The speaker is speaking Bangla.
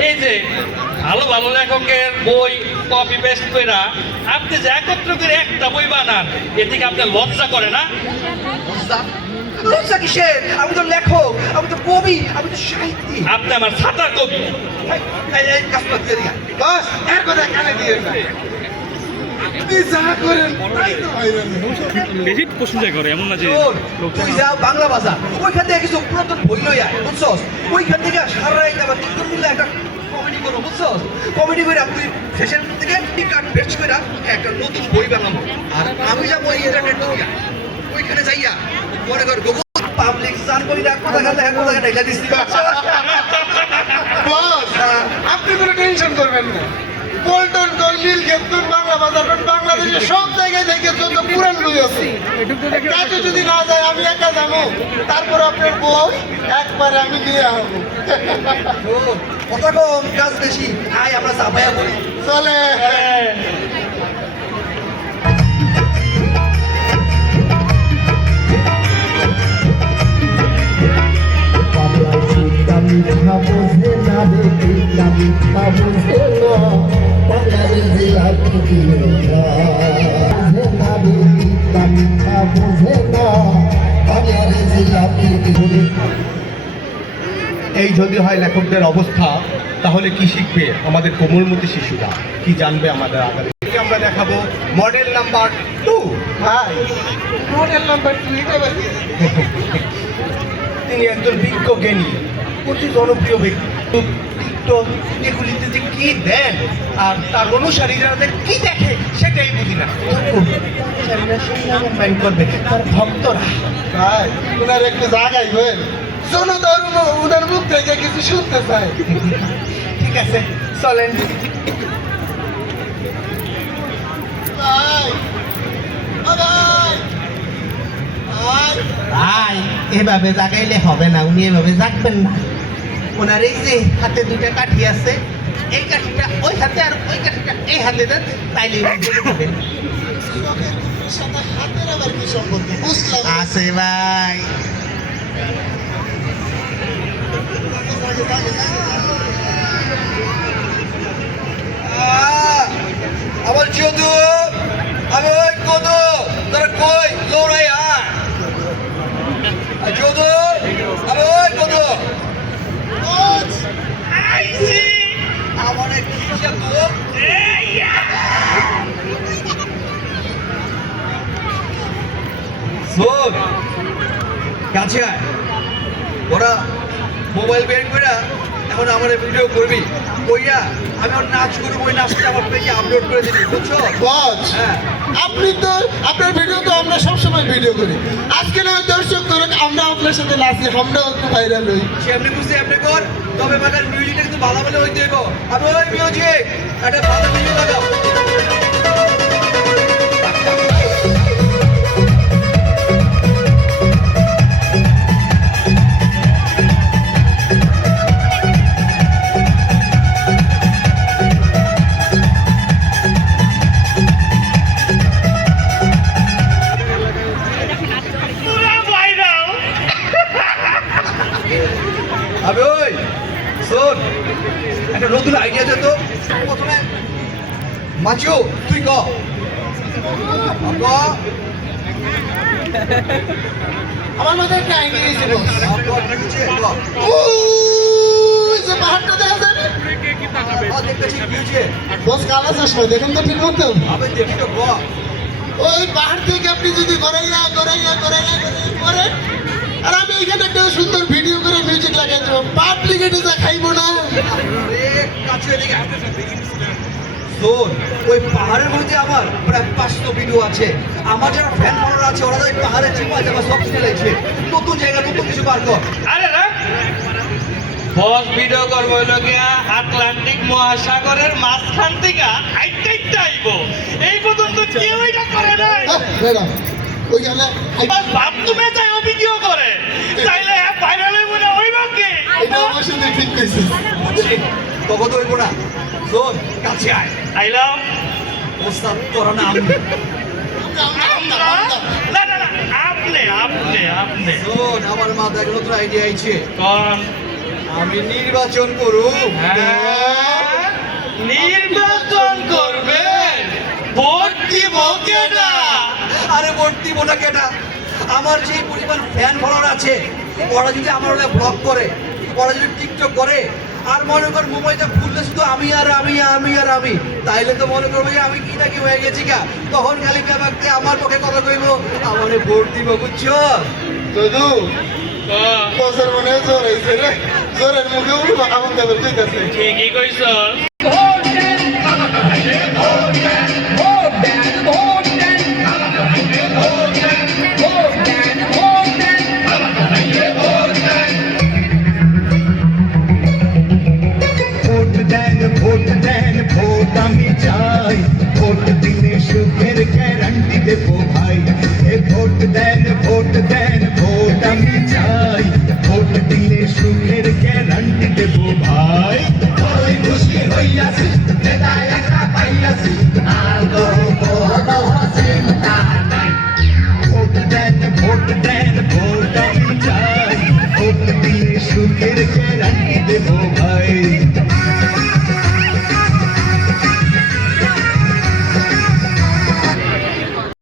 এই যে ভালো ভালো লেখকের বই কপি পেস্ট কইরা আপনি যে একত্র করে একটা বই বানান এদিকে আপনার লজ্জা করে না? লজ্জা? কিসের? আমি তো লেখক আমি তো কবি আমি তো সাহিত্যিক। আপনি আমার ছাতার কবি। বস এর কথা কানে দিয়ে আপনি হয় বেশি প্রশংসা করে এমন না যে তুই যা বাংলা বাজার ওইখান থেকে কিছু পুরাতন বই লই আয় বুঝছস? ওইখান থেকে সারা একটা কমেডি করো, বুঝছ? কমেডি করে তুই ফেশন থেকে টিকাট পেস্ট করে একটা নতুন বই বানাবো। আর আমি যাব ইন্টারনেট দুনিয়া ওইখানে যাইয়া মনে কর গুগল পাবলিক সার করি রাখ কোথা গেলে এক কোথা ঢাইলা দিস আপনি কোনো টেনশন করবেন না। পল্টন কর্মিল মিল ক্ষেত্র বাংলা বাজার সব জায়গায় থেকে যত পুরান বই আছে। কাছে যদি না যায় আমি একা যাব তারপর আপনার বই একবারে আমি নিয়ে আসব। কথা কম কাজ বেশি। আয় আমরা চাপাইয়া বলি চলে। চিন্তা এই যদি হয় লেখকদের অবস্থা তাহলে কি শিখবে আমাদের কোমলমতি শিশুরা? কি জানবে আমাদের আগামী? আমরা দেখাবো মডেল নাম্বার টু ভাই মডেল নাম্বার টু এটা তিনি একজন বিজ্ঞ জ্ঞানী অতি জনপ্রিয় ব্যক্তি। টিকটক এগুলিতে যে কি দেন আর তার অনুসারীরা কি দেখে সেটাই বুঝি না। অনুসারীরা সেই নামে করবে। তার ভক্তরা। ভাই ওনার একটু জায়গায় বল জনধর্ম ওনার মুখ থেকে কিছু শুনতে চাই। ঠিক আছে চলেন। এভাবে জাগাইলে হবে না উনি এভাবে জাগবেন না। ওনার এই যে হাতে দুইটা কাঠি আছে, এই কাঠিটা ওই হাতে আর ওই কাঠিটা এই হাতে দেন তাইলে ভাই Thank যাবেন। চোখের সাথে হাতের আবার কি সম্পর্ক বুঝলাম না। আছে ভাই আহ, আমার যদু আমি ওই কদু তোরা কই লড়াই আয় আর যদু আমি ওই কদু কোচ, আমার এক কিসে তো শোন কাছে আয় ওরা মোবাইল বের করে এখন আমার ভিডিও করবি? কইয়া আমি ওর নাচ করব ওই নাচটা আমার পেজে আপলোড করে দিবি বুঝছ? কোচ, হ্যাঁ। আপনি তো আপনার ভিডিও তো আমরা সবসময় ভিডিও করি। আজকে না দর্শক ধরুন আমরা আপনার সাথে নাচি আমরাও একটু ভাইরাল হই। সে আপনি বুঝতে আপনি কর তবে বাগার মিউজিকটা কিন্তু ভালো ভালো হইতে হবে আমি ওই মিউজিক একটা ভালো মিউজিক লাগাও মাচিও তুই ক? আমার মধ্যে একটা আইডিয়া এসে বস ক, নিচে, ক। ওই যে পাহাড়টা দেখা মিউজিক বস কালা চশমা দেখেন তো ঠিক মতো ওই পাহাড় থেকে আপনি যদি গড়াইয়া গড়াইয়া গড়াইয়া করেন আর আমি এখানে একটা সুন্দর ভিডিও করে মিউজিক লাগাই দেবো। পাবলিক এটা খাইবো না। কাছে এদিকে ওই পাহাড়ের মধ্যে আমার প্রায় পাঁচশো ভিডিও আছে। আমার যারা ফ্যান ফলোয়ার আছে ওরা ওই পাহাড়ে চিপা চাপা সব ফেলেছে নতুন জায়গা নতুন কিছু বার কর। আরে না। বস ভিডিও করব হইল গিয়া আটলান্টিক মহাসাগরের মাঝখান থেকে হাইটে আইব এই পর্যন্ত কেউ এটা করে নাই। বাস ভিডিও করে। তাইলে ভাইরালে মনে হইব কি? এটা আমার সাথে ঠিক কইছিস বুঝছি তখন তো হইব না। শোন কাছে আয়। আইলাম। না আমি না না না আপনি আপনি আপনি। শোন আমার মাথায় একটা নতুন আইডিয়া আইছে। আমি নির্বাচন করু। হ্যাঁ? নির্বাচন করবে? ভোট দিব কেনা আরে ভোট দিব না কেটা আমার যে পরিমাণ ফ্যান ফলোয়ার আছে ওরা যদি আমার ব্লগ করে ওরা যদি টিকটক করে আর মনে কর মোবাইলটা খুললে শুধু আমি আর আমি আমি আর আমি। তাইলে তো মনে করব যে আমি কি না কি হয়ে গেছি গা। তখন খালি ব্যাপারতে আমার পক্ষে কথা কইব। আমার ভোট দিব বুঝছ? দাদু বছর মনে হয় সরে হয়েছে রে। জোরের মুখে উঠবো আমার দেবে ঠিক আছে ঠিকই কইছ